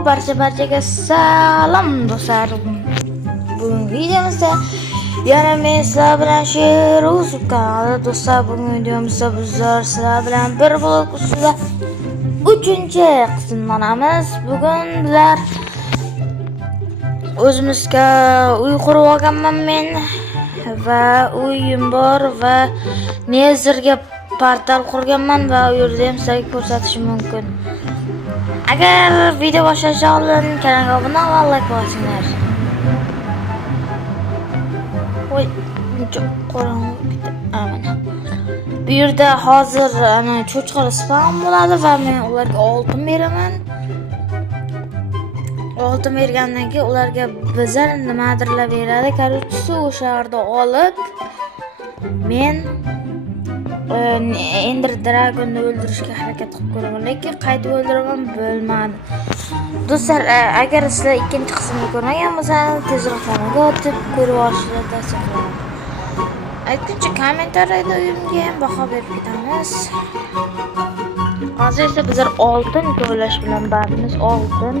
barchaga salom do'stlar. Bugungi videomizda yana men sizlar bilan She'r YouTube kanalida do'stlar. Bugungi videomizda bizlar sizlar bilan bir blog ustida 3-qismlanamiz. Bugun bizlar o'zimizga uy qurib olganman men va uyim bor va Nezerga portal qurganman va u yerda ham sizlarga ko'rsatishim mumkin. Agar video boshlashdan oldin kanalga obuna va like bosinglar. Voy, qorong'i bitta. Mana. Bu yerda hozir ana cho'chqalar spam bo'ladi va men ularga oltin beraman. Oltin bergandan keyin ularga bizlar nimadirlar beradi. Korotchisi o'sha yerda olib men Ender Dragon'ni o'ldirishga harakat qilib ko'raman, lekin qaytib o'ldiraman bo'lmadi. Do'stlar, agar sizlar ikkinchi qismni ko'rmagan bo'lsangiz, tezroq kanalga o'tib ko'rib olishingizni tavsiya qilaman. Aytguncha kommentariyada uyimga ham baho berib ketamiz. Hozir esa bizlar oltin to'lash bilan bandmiz. Oltin.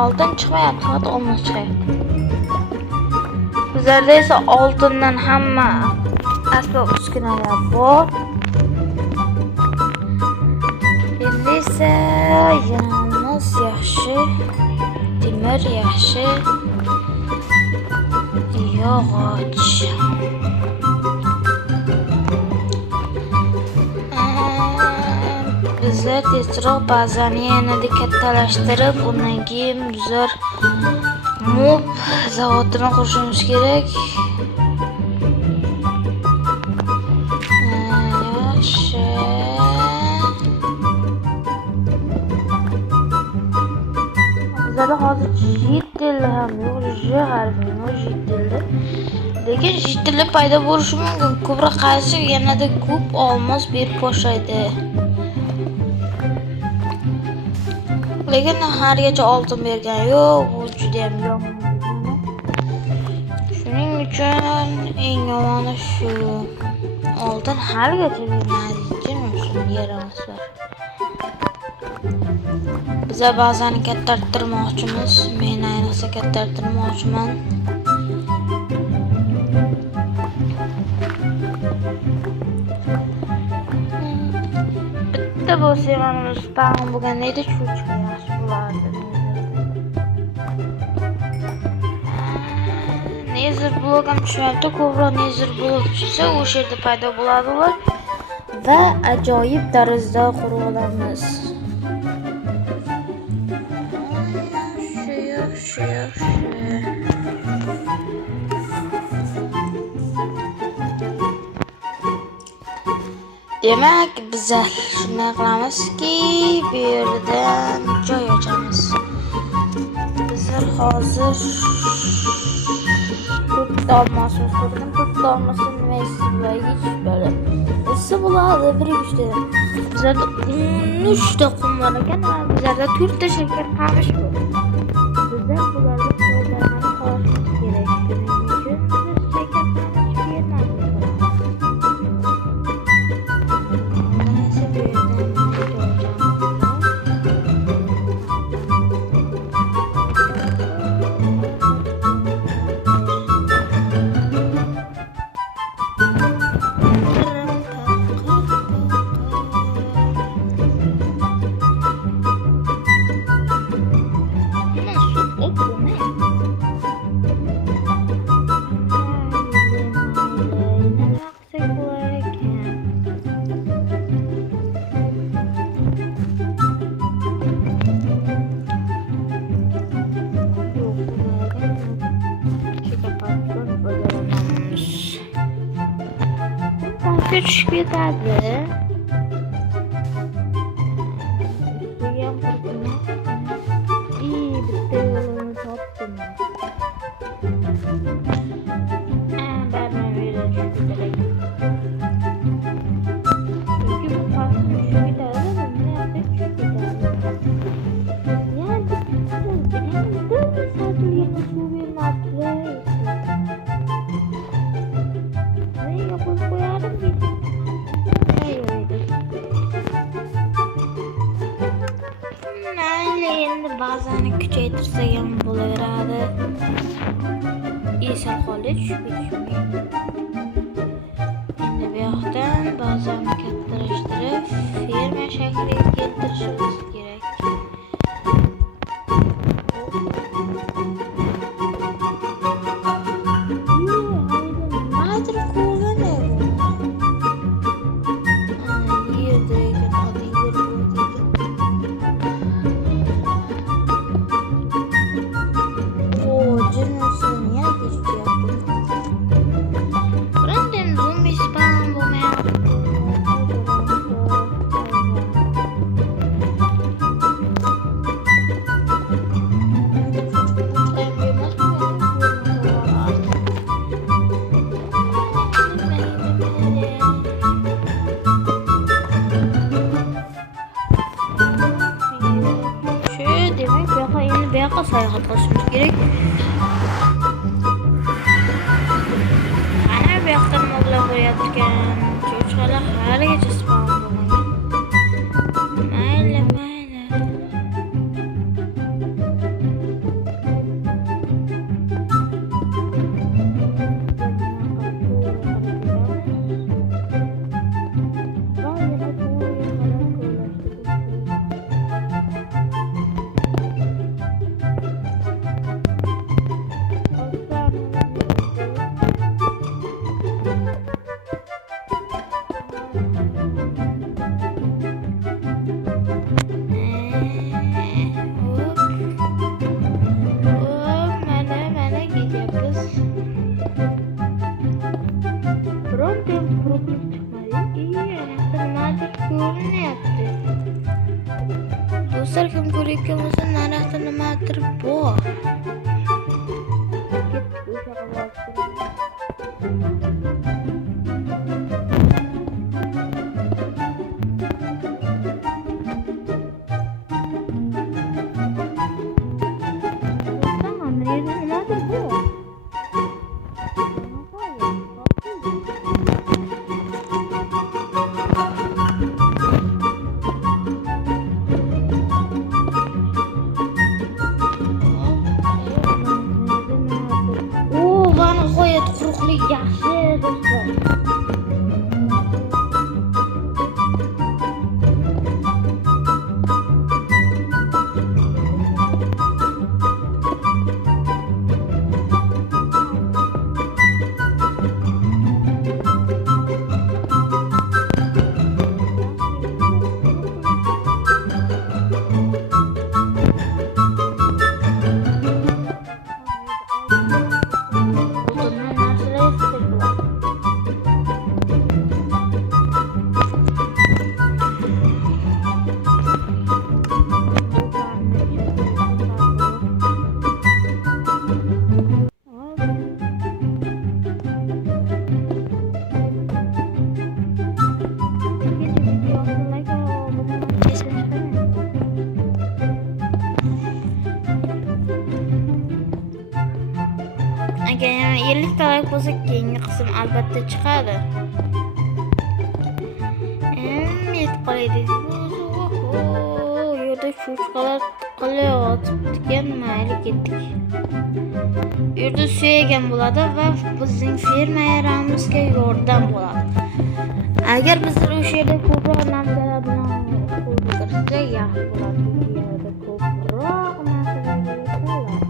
Oltin chiqmayapti, faqat olmos chiqyapti. Bizlarda esa oltindan hamma asbob uskunalar bor. Endi esa yanamiz yaxshi, temir yaxshi, yog'och. Bizlar tezroq bazani yanada kattalashtirib, undan keyin bizlar mob zavodini qurishimiz kerak. Yaxshi. Bizlarda hozir jitil ham yo'q, jitildi. Lekin jitilli paydo bo'lishi mumkin. Ko'proq qaysi yanada ko'p olmos berib boshlaydi. Lekin harigacha oltin bergan yo'q, bu juda ham yomon. Shuning uchun eng yomoni shu. Oltin harigacha bermaydi, jin yaramaslar. Biz ba'zan kattartirmoqchimiz, men ayniqsa kattartirmoqchiman. Bitta bo'lsa mana spam bo'lganda edi, cho'chqa yaxshi bo'lardi. Nezer blog ham tushmayapti, ko'proq Nezer blog tushsa o'sha yerda paydo bo'ladi ular va ajoyib tarzda qurib olamiz. Yaxshi. Demak, bizlar shunday qilamizki, bu yerdan joy ochamiz. Bizlar hozir to'rtta olmosimiz ko'rdim. To'rtta olmosim nima ismi hech böyle. Isi bo'ladi 1-3 ta. Bizlarda 13 ta qum bor ekan va bizlarda 4 ta shakar qamish bor. Bizlar bularga foydalanib qolishimiz kerak. Shuning uchun biz shakar qamish bermaymiz. Tushib ketadi. Bitta yo'lini topdim. Barman beradi kerak. Chunki bu pastga tushib ketadi, bunday tushib ketadi. Yani sotilgan suv bermabdi. Nega qo'yib qo'yadim? Ba'zan kuchaytirsak ham bo'laveradi. Esal qoldi, tushib ketishmaydi. Endi bu yoqdan ba'zan kattalashtirib ferma shakliga keltirishimiz kerak. Sayohat qilishimiz kerak. Ana bu yoqda nimalar bo'layotgan? Cho'chqalar haligacha spawn bo'lmagan. Mayli. Do'stlar, kim ko'rayotgan bo'lsa, naryoqda nimadir bor. Yaxshi do'stlar. Agar 50 ta like bo'lsa, keyingi qism albatta chiqadi. Yetib qolaydi. Yo'lda cho'chqalar qilayotgan, mayli ketdik. Yerda suyagan bo'ladi va bizning ferma yaramizga yordam bo'ladi. Agar bizlar o'sha yerda ko'proq narsalar bilan qo'ldirsak, yaxshi bo'ladi. Yerda ko'proq narsalar bo'ladi.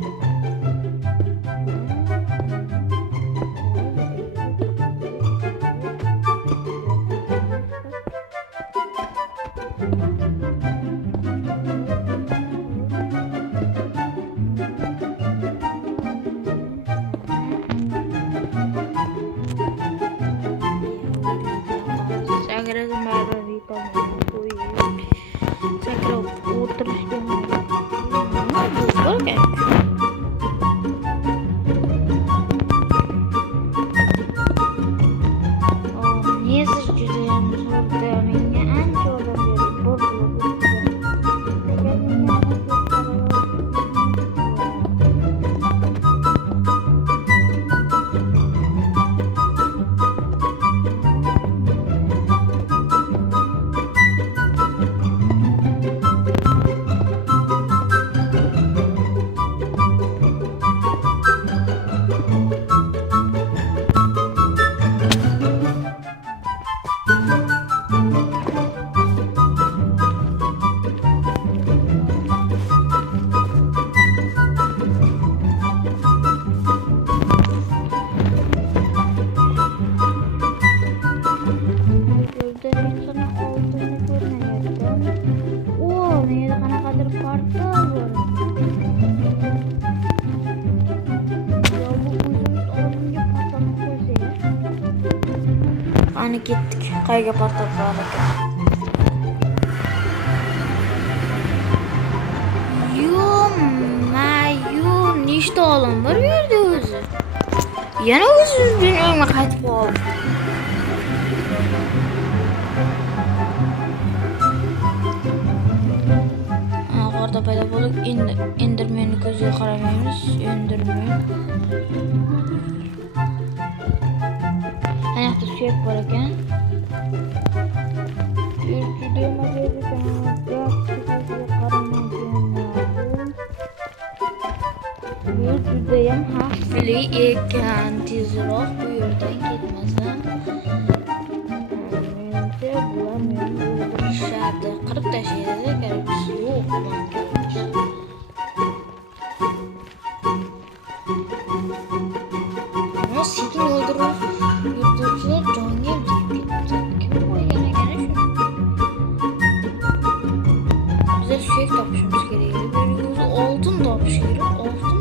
ketdik. Qayga portlab bor ekan. Yo, nechta olim bor bu yerda o'zi? Yana o'z dunyomga qaytib qoldim. G'orda paydo bo'lib, Endermanni ko'ziga qaramaymiz. Enderman. Ana yoqda suyak bor ekan. Juda mazali ekan. Judayam xavfli ekan. Tezroq bu yerdan ketmasam. Menimcha bular meni o'ldirishadi. Qirib tashlaydi, kerakisi yo'q. Ama sekin o'ldirib yurtuvchilar jonga tegib ketdi. Kim qo'ygan ekan shu? Bizlar suyak topishimiz kerak. O'zi oltin topish kerak. Oltin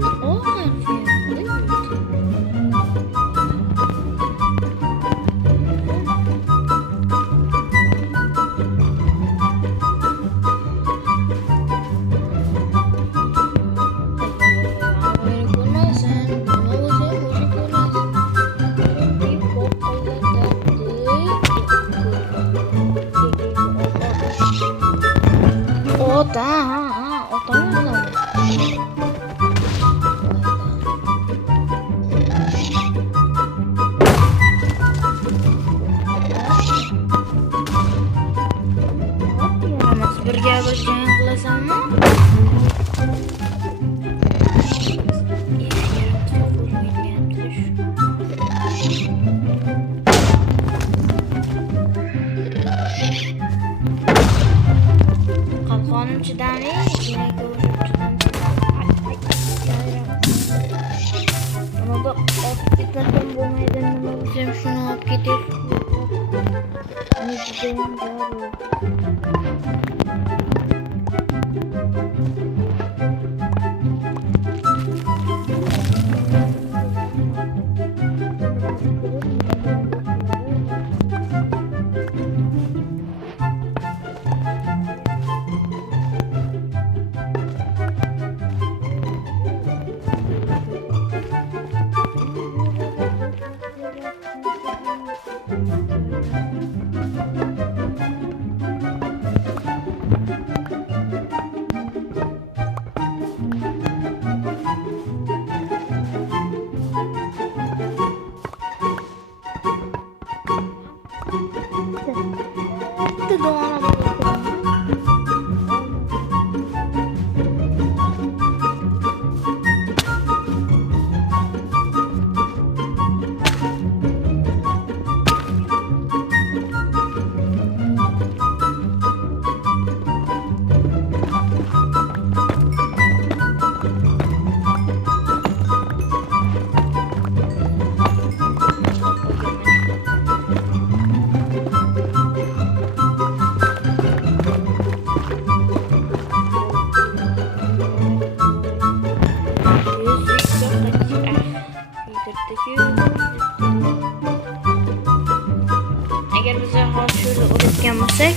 agar biz hozir shuni o'rgatgan bo'lsak,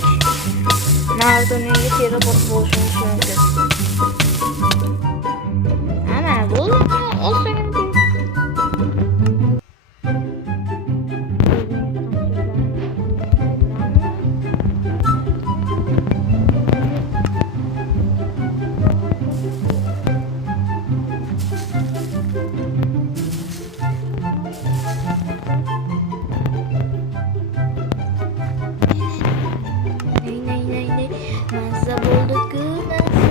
Nardonga teleport bo'lishimiz mumkin. Mana bo'ldi. Olsang mazza bo'ldi-ku, mazza.